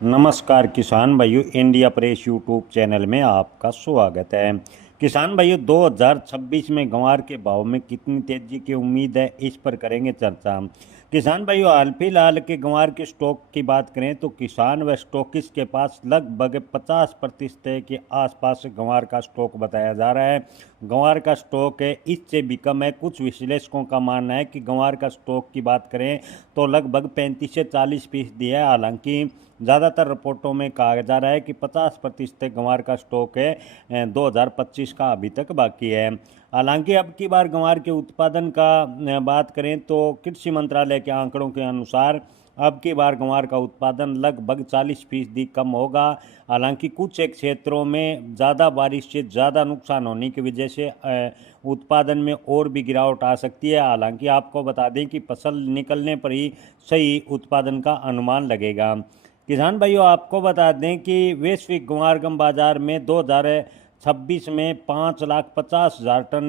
नमस्कार किसान भाइयों, इंडिया प्रेस यूट्यूब चैनल में आपका स्वागत है। किसान भाइयों, 2026 में ग्वार के भाव में कितनी तेजी की उम्मीद है, इस पर करेंगे चर्चा। किसान भाइयों, हाल फिलहाल के ग्वार के स्टॉक की बात करें तो किसान व स्टॉकिस्ट के पास लगभग 50% के आसपास ग्वार का स्टॉक बताया जा रहा है। ग्वार का स्टॉक है इससे भी कम है। कुछ विश्लेषकों का मानना है कि ग्वार का स्टॉक की बात करें तो लगभग 35 से 40% है। हालांकि ज़्यादातर रिपोर्टों में कहा जा रहा है कि 50% ग्वार का स्टॉक है 2025 का अभी तक बाकी है। हालांकि अब की बार ग्वार के उत्पादन का बात करें तो कृषि मंत्रालय के आंकड़ों के अनुसार अब की बार ग्वार का उत्पादन लगभग 40% कम होगा। हालांकि कुछ एक क्षेत्रों में ज़्यादा बारिश से ज़्यादा नुकसान होने की वजह से उत्पादन में और भी गिरावट आ सकती है। हालांकि आपको बता दें कि फसल निकलने पर ही सही उत्पादन का अनुमान लगेगा। किसान भाइयों, आपको बता दें कि वैश्विक ग्वारगम बाजार में 2026 में 5,50,000 टन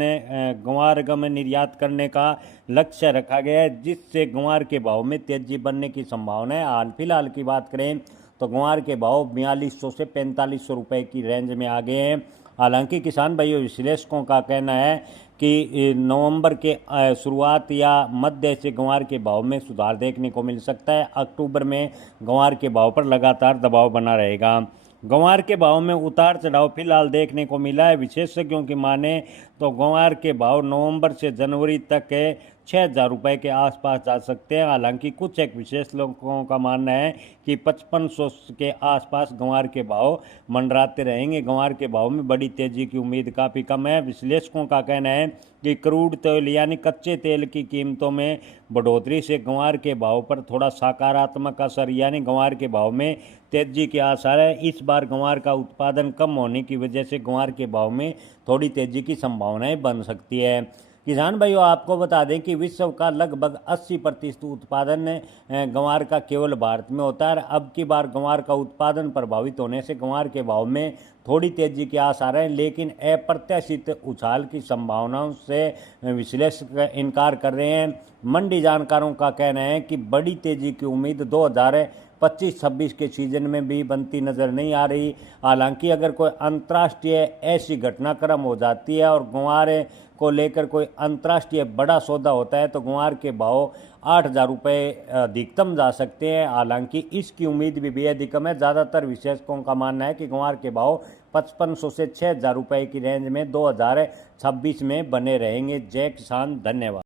ग्वारगम निर्यात करने का लक्ष्य रखा गया है, जिससे ग्वार के भाव में तेजी बनने की संभावना है। हाल फिलहाल की बात करें तो ग्वार के भाव 4200 से 4500 रुपये की रेंज में आ गए हैं। हालांकि किसान भाइयों, विश्लेषकों का कहना है कि नवंबर के शुरुआत या मध्य से ग्वार के भाव में सुधार देखने को मिल सकता है। अक्टूबर में ग्वार के भाव पर लगातार दबाव बना रहेगा। ग्वार के भाव में उतार चढ़ाव फिलहाल देखने को मिला है। विशेषज्ञों की माने तो ग्वार के भाव नवंबर से जनवरी तक के 6,000 रुपये के आसपास जा सकते हैं। हालांकि कुछ एक विशेष लोगों का मानना है कि 5500 के आसपास ग्वार के भाव मंडराते रहेंगे। ग्वार के भाव में बड़ी तेजी की उम्मीद काफ़ी कम है। विश्लेषकों का कहना है कि क्रूड तेल यानी कच्चे तेल की कीमतों में बढ़ोतरी से ग्वार के भाव पर थोड़ा सकारात्मक असर यानी ग्वार के भाव में तेजी के आसार है। इस बार ग्वार का उत्पादन कम होने की वजह से ग्वार के भाव में थोड़ी तेजी की संभावनाएं बन सकती है। किसान भाइयों, आपको बता दें कि विश्व का लगभग 80% उत्पादन ग्वार का केवल भारत में होता है। अब की बार ग्वार का उत्पादन प्रभावित होने से ग्वार के भाव में थोड़ी तेजी के आसार हैं, लेकिन अप्रत्याशित उछाल की संभावनाओं से विश्लेषक इनकार कर रहे हैं। मंडी जानकारों का कहना है कि बड़ी तेजी की उम्मीद 2025-26 के सीजन में भी बनती नजर नहीं आ रही। हालांकि अगर कोई अंतर्राष्ट्रीय ऐसी घटनाक्रम हो जाती है और ग्वार को लेकर कोई अंतर्राष्ट्रीय बड़ा सौदा होता है तो ग्वार के भाव 8,000 रुपये अधिकतम जा सकते हैं। हालांकि इसकी उम्मीद भी बेहद कम है। ज़्यादातर विशेषज्ञों का मानना है कि ग्वार के भाव 5500 से 6,000 रुपये की रेंज में 2026 में बने रहेंगे। जय किसान, धन्यवाद।